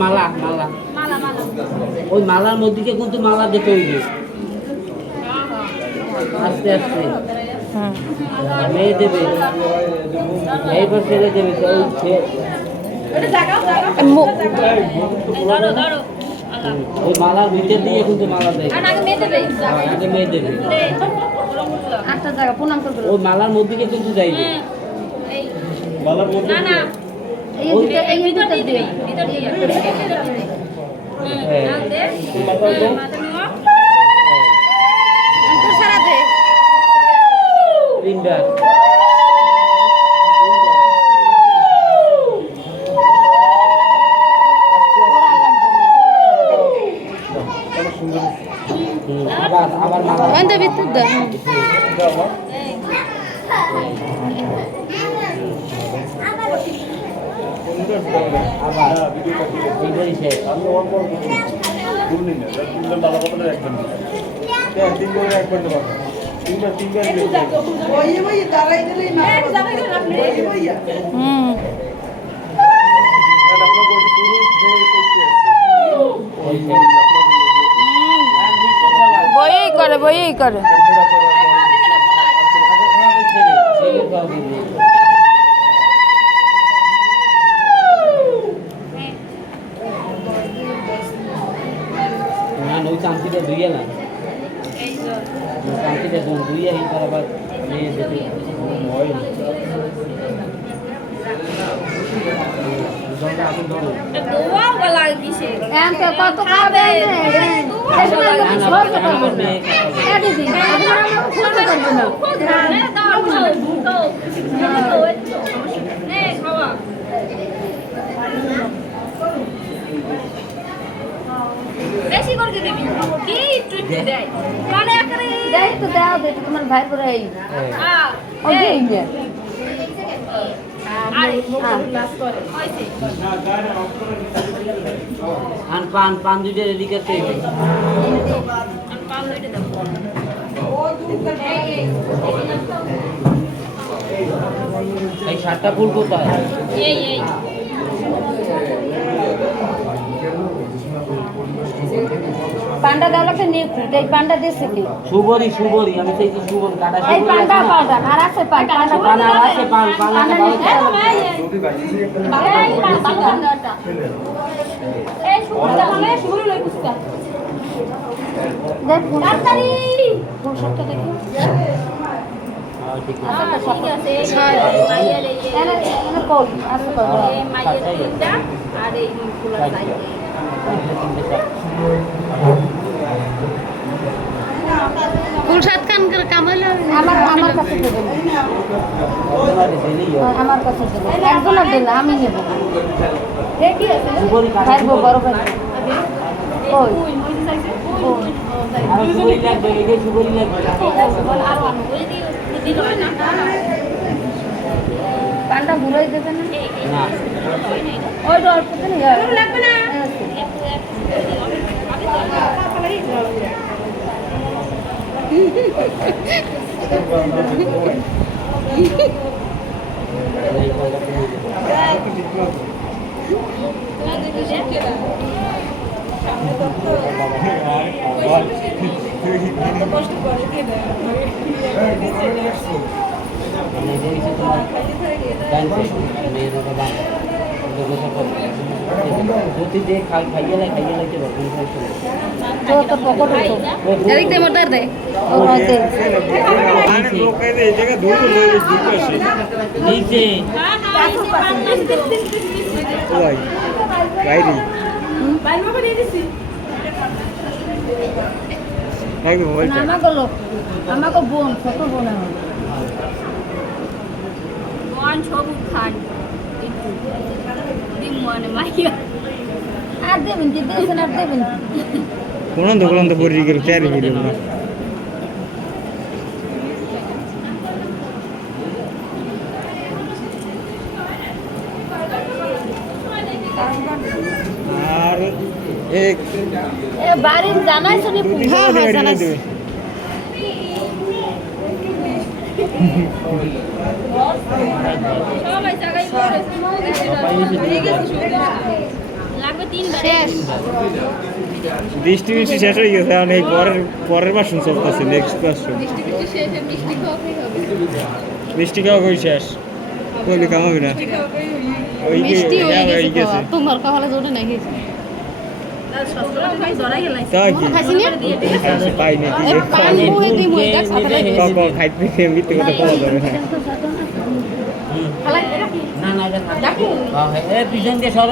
মালা মালা ওই মালার মধ্যে কিন্তু মালা দিতে হইবে আস্তে আস্তে মেয়ে দেবে এইবার ছেড়ে দেবে ওই মালার ভিতর দিয়ে কিন্তু মালা দেয় আগে মেয়ে দেবে ওই মালার মধ্যে কিন্তু যাইবে মালার মধ্যে বইই করে চামচিটা ধুইয়া না চামচিটা ধুইয়া এই করা বাদ মেয়ে যেতে কত খাবে বেশি করে দিবি কি ট্রিট দেয় মানে একরে দেই তো দাও দে তোমার ভাই করে এই হ্যাঁ ওই যে আরে ক্লাস করে হইছে আন পান পান দুইটা রেডি করতে হবে পান লইতে দাও এই সাতটা ফুল কোথায় এই পান্ডা দাওলাকে নিয়ে এই পান্ডা দেশে কি সুবরি সুবরি আমি সেই সুবরি কাটা এই পান্ডা পান্ডা আর আছে পান্ডা পানা আছে পান পানাটা ভালো এই পান্ডাটা এই সুবরিটা মানে সুবরি লই কুস্তা দেখ তাড়াতাড়ি পোশাকটা দেখি ঠিক ঠিক আছে মাইয়ার এই এনে কই আছে কই মাইয়ার তিনটা আর এই ফুলের সাইজে ফুল সাত খান করে কামাইলে আমার কাছে দেবেন আমার কাছে দেবেন একজনের দেন আমি নেব এই কি আছে সুবরি কাটা ভাই বড় ভাই ওই আর সুবরি লাগবে এই সুবরি লাগবে পান্ডা ঘুরাই দেবেন না ওই অল্প দিন লাগবে না তো পকট ডাইরেক্ট দে মর্দার দে ও দে নিচে ওই বাইরে বাইরে করে দিয়ে দিছি নাকি মোবাইলটা আমাকে বোন ছোট বোন আমার वन छोबू खान दिन मन माइया আর দেবেন কি দিয়েছেন আর দেবেন কোন তো পরি গেল চারি গেল না আর এক এ বাড়ির জানাইছ নি হ্যাঁ জানাইছি সবাই জায়গায় লাগবে 3 বার শেষ বৃষ্টি বৃষ্টি শেষ হয়ে গেছে এখন এই পরের বাসন চলতেছে নেক্সট বাসন মিষ্টি শেষ মিষ্টি খাওয়াই হবে মিষ্টি খাওয়া কই শেষ কইলে কামাবি না ওই যে মিষ্টি হয়ে হয়ে গেছে গেছে তো তোমার কপালে জোরে নাই গেছে আর সস্তা ভাই ধরা গেলাই তা কি খাইছি নি পাই নাকি এই পানি বহে দিই মই দেখ সাথে লাগে কক খাইতে মিথ্যে কথা বলা যাবে না না না এটা থাক। হ্যাঁ, এই পিছন দিয়ে সরো।